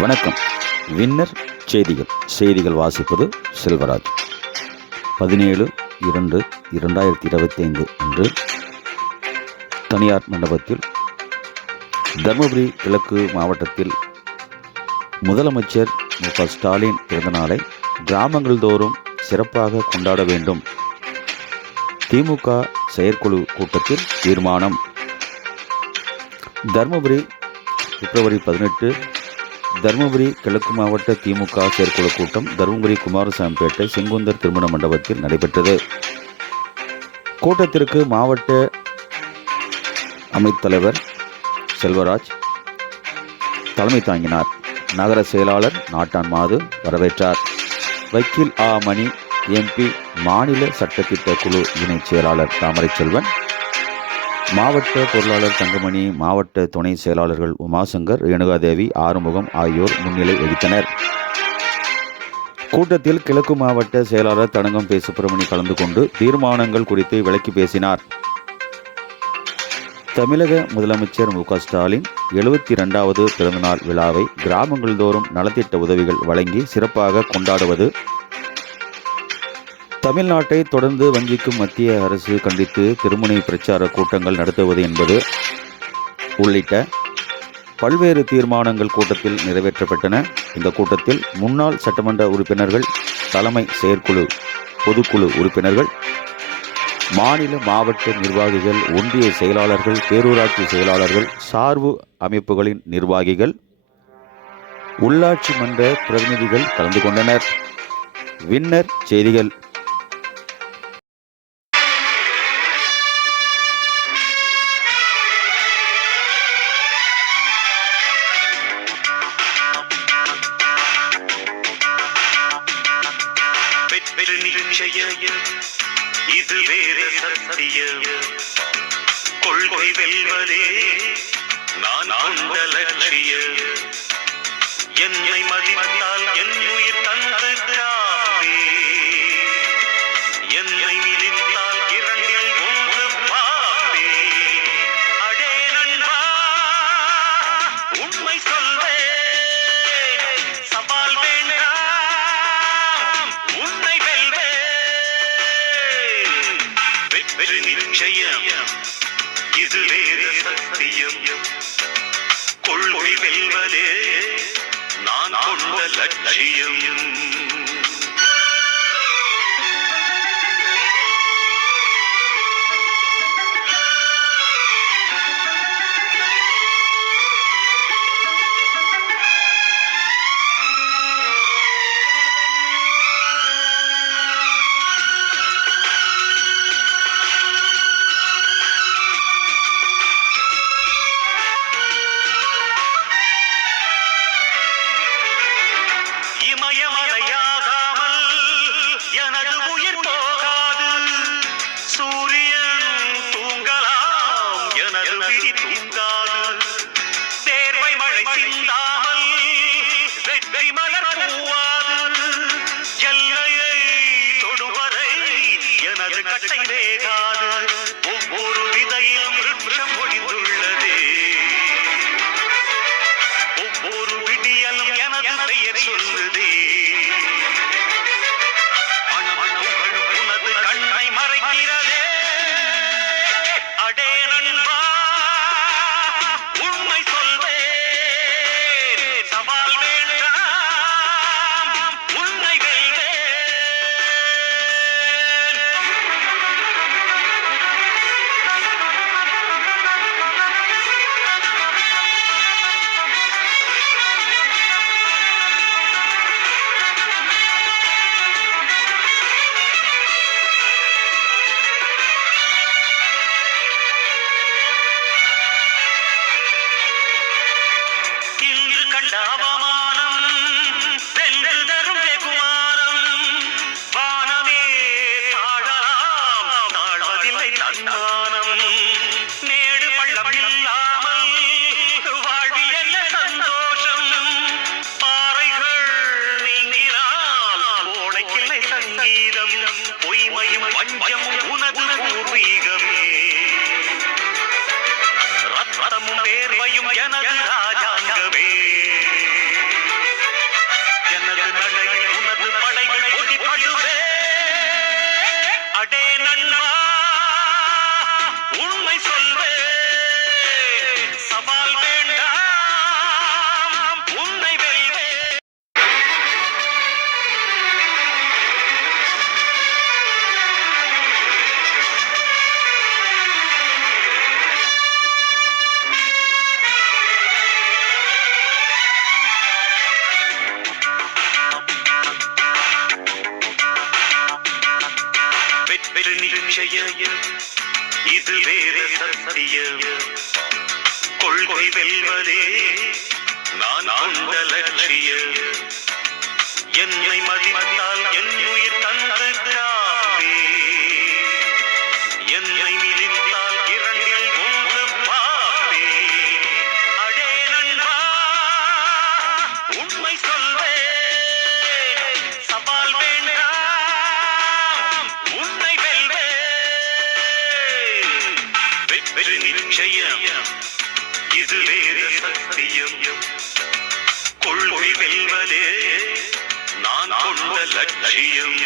வணக்கம். வின்னர் செய்திகள். செய்திகள் வாசிப்பது செல்வராஜ். பதினேழு இரண்டு இரண்டாயிரத்தி இருபத்தி ஐந்து அன்று தனியார் மண்டபத்தில் தருமபுரி கிழக்கு மாவட்டத்தில் முதலமைச்சர் மு க ஸ்டாலின் பிறந்தநாளை கிராமங்கள் தோறும் சிறப்பாக கொண்டாட வேண்டும் திமுக செயற்குழு கூட்டத்தில் தீர்மானம். தருமபுரி பிப்ரவரி பதினெட்டு தருமபுரி கிழக்கு மாவட்ட திமுக செயற்குழு கூட்டம் தருமபுரி குமாரசாமிப்பேட்டை செங்குந்தர் திருமண மண்டபத்தில் நடைபெற்றது. கூட்டத்திற்கு மாவட்ட அமைத்தலைவர் செல்வராஜ் தலைமை தாங்கினார். நகர செயலாளர் நாட்டான் மாது வரவேற்றார். வக்கீல் ஆ. மணி எம்பி மாநில சட்டத்திட்ட குழு இணைச் செயலாளர் தாமரை செல்வன் மாவட்ட பொருளாளர் தங்கமணி மாவட்ட துணை செயலாளர்கள் உமாசங்கர் ரேணுகாதேவி ஆறுமுகம் ஆகியோர் முன்னிலை வகித்தனர். கூட்டத்தில் கிழக்கு மாவட்ட செயலாளர் தடங்கம் பே சுப்பிரமணி கலந்து கொண்டு தீர்மானங்கள் குறித்து விளக்கி பேசினார். தமிழக முதலமைச்சர் மு க ஸ்டாலின் எழுபத்தி ரெண்டாவது பிறந்தநாள் விழாவை கிராமங்கள் தோறும் நலத்திட்ட உதவிகள் வழங்கி சிறப்பாக கொண்டாடுவது தமிழ்நாட்டை தொடர்ந்து வஞ்சிக்கும் மத்திய அரசு கண்டித்து திருமுனை பிரச்சார கூட்டங்கள் நடத்துவது என்பது உள்ளிட்ட பல்வேறு தீர்மானங்கள் கூட்டத்தில் நிறைவேற்றப்பட்டன. இந்த கூட்டத்தில் முன்னாள் சட்டமன்ற உறுப்பினர்கள் தலைமை செயற்குழு பொதுக்குழு உறுப்பினர்கள் மாநில மாவட்ட நிர்வாகிகள் ஒன்றிய செயலாளர்கள் பேரூராட்சி செயலாளர்கள் சார்பு அமைப்புகளின் நிர்வாகிகள் உள்ளாட்சி மன்ற பிரதிநிதிகள் கலந்து கொண்டனர். வின்னர் செய்திகள் இது சத்தியம். கொள்கை வெல்வதே நான் கொண்ட லட்சியம். என்னை மதித்தால் என் உயிர் தந்து நான் கொண்ட லட்சியம். எனது ಶ್ಯಾಮ வெற்றி நிச்சயம். இது வேத சத்தியம். கொள்கை வெல்வதே நான் கொண்ட லட்சியம். என்னை மதித்தால் என் வெற்றி நிச்சயம் இது வேறு சத்தியம். கொள்கை வெல்வதே நான் கொண்ட லட்சியம்.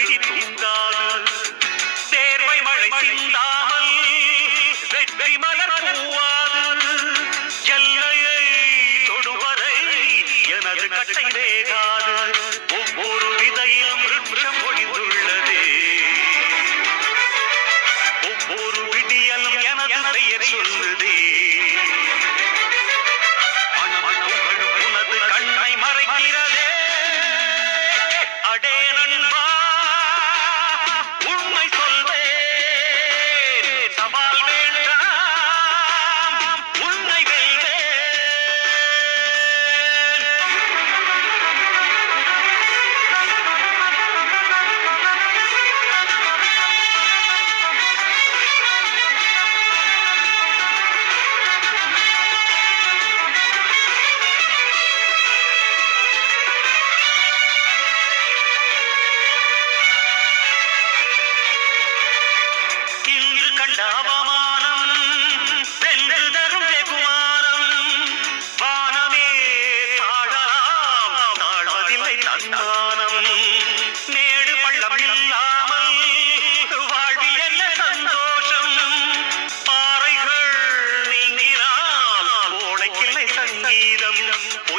எனது தேர்வை மழை சிந்தாமல் வெற்றி மலர் பூவாது எல்லையை தொடுவரை எனது கட்டை வேகாது ஒவ்வொரு விதையிலும் விருட்சம் ஒவ்வொரு விடியலும் எனது பெயர் சொல்லுதே.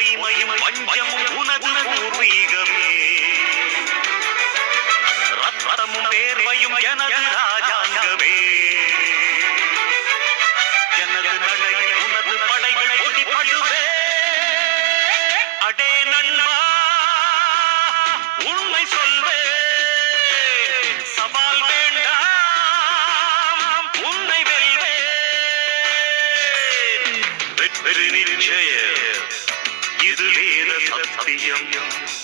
பொய்மையும் வஞ்சமும் உனது பூர்வீகமே ரத்தமும் வேர்வையும் எனது you.